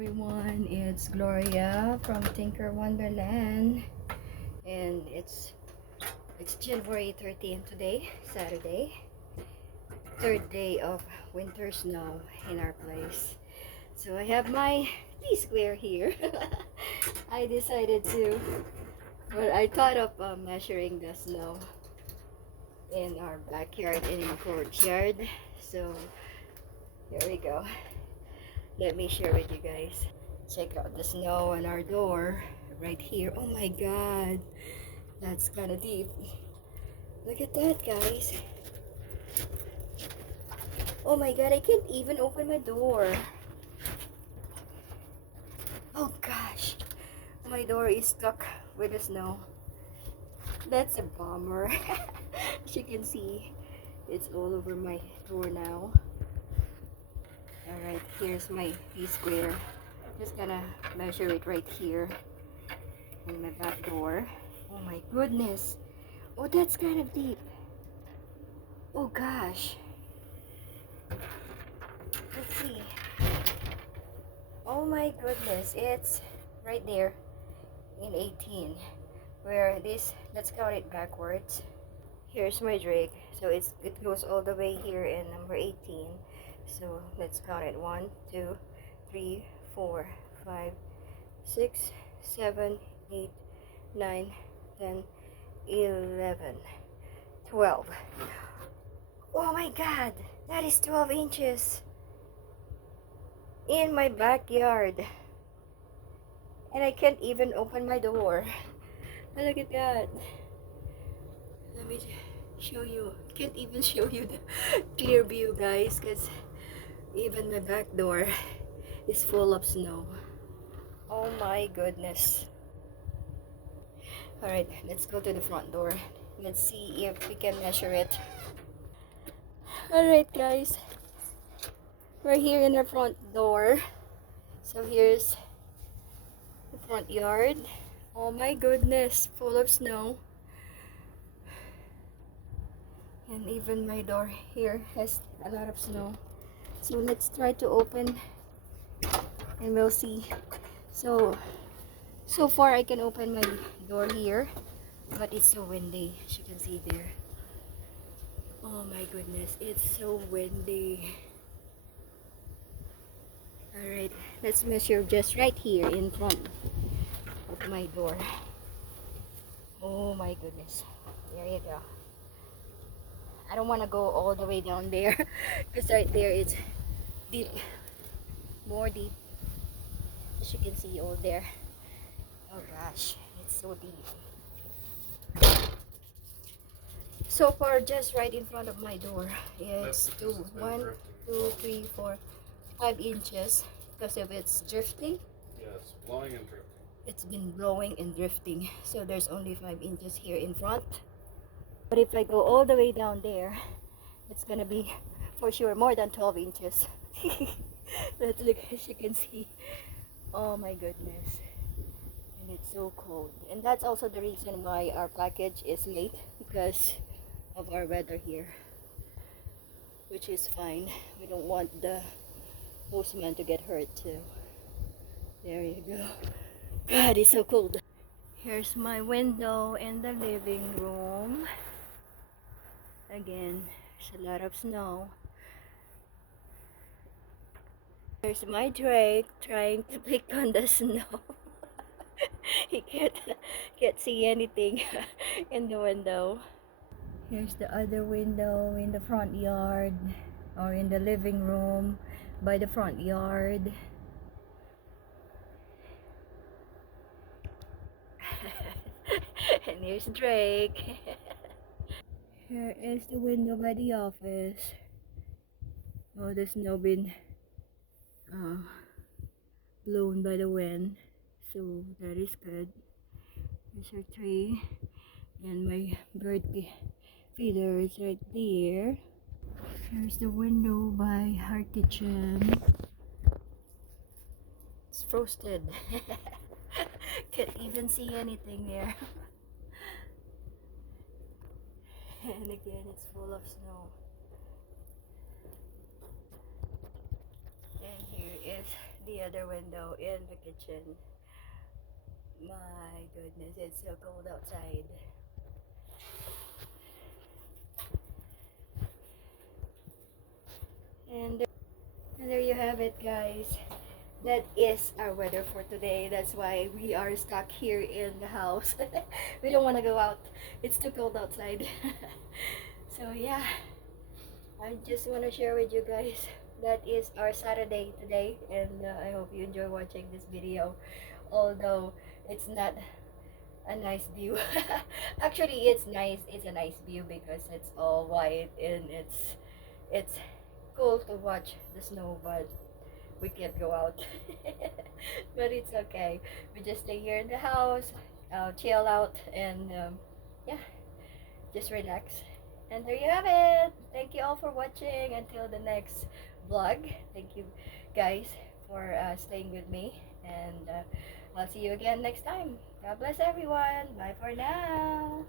everyone, it's Gloria from Tinker Wonderland, and it's January 13th today, Saturday, third day of winter snow in our place. So I have my T-square here. I decided to, well, I thought of measuring the snow in our backyard and in the courtyard. So here we go. Let me share with you guys. Check out the snow on our door right here. Oh my god, that's kind of deep. Look at that, guys. Oh my god, I can't even open my door. Oh gosh, my door is stuck with the snow. That's a bummer. As you can see, it's all over my door now. Alright, here's my T-square. Just gonna measure it right here in my back door. Oh my goodness. Oh, that's kind of deep. Oh gosh. Let's see. Oh my goodness. It's right there in 18. Where this, let's count it backwards. Here's my drake. So it goes all the way here in number 18. So let's count it. 1, 2, 3, 4, 5, 6, 7, 8, 9, 10, 11, 12. Oh my god, that is 12 inches in my backyard. And I can't even open my door. Oh, look at that. Let me show you. Can't even show you the clear view, guys, because even my back door is full of snow. Oh my goodness. Alright, let's go to the front door. Let's see if we can measure it. Alright guys, we're here in the front door. So here's the front yard. Oh my goodness, full of snow. And even my door here has a lot of snow. So let's try to open and we'll see. So far I can open my door here, but it's so windy, as you can see there. Oh my goodness, it's so windy. Alright, let's measure just right here in front of my door. Oh my goodness, there you go. I don't want to go all the way down there because right there it's deep, more deep, as you can see all there. Oh gosh, it's so deep. So far, just right in front of my door, it's 1, 2, 3, 4, 5 inches because of its drifting. Yes, blowing and drifting. It's been blowing and drifting, so there's only 5 inches here in front. But if I go all the way down there, it's gonna be for sure more than 12 inches. But look, as you can see, oh my goodness. And it's so cold, and that's also the reason why our package is late, because of our weather here, which is fine. We don't want the postman to get hurt too. There you go. God, it's so cold. Here's my window in the living room. Again, there's a lot of snow. There's my drake trying to pick on the snow. He can't see anything in the window. Here's the other window in the front yard, or in the living room by the front yard. And here's Drake. Here is the window by the office. Oh, the snow been blown by the wind, so that is good. There's our tree, and my bird feeder is right there. Here's the window by our kitchen. It's frosted. Can't even see anything there. And again, it's full of snow. And here is the other window in the kitchen. My goodness, it's so cold outside. And there you have it, guys. That is our weather for today. That's why we are stuck here in the house. We don't want to go out. It's too cold outside. So yeah, I just want to share with you guys. That is our Saturday today, and I hope you enjoy watching this video. Although it's not a nice view. Actually, it's nice. It's a nice view because it's all white and it's cool to watch the snow, but we can't go out. But it's okay. We just stay here in the house, chill out, and yeah, just relax. And there you have it. Thank you all for watching. Until the next vlog. Thank you guys for staying with me. And I'll see you again next time. God bless everyone. Bye for now.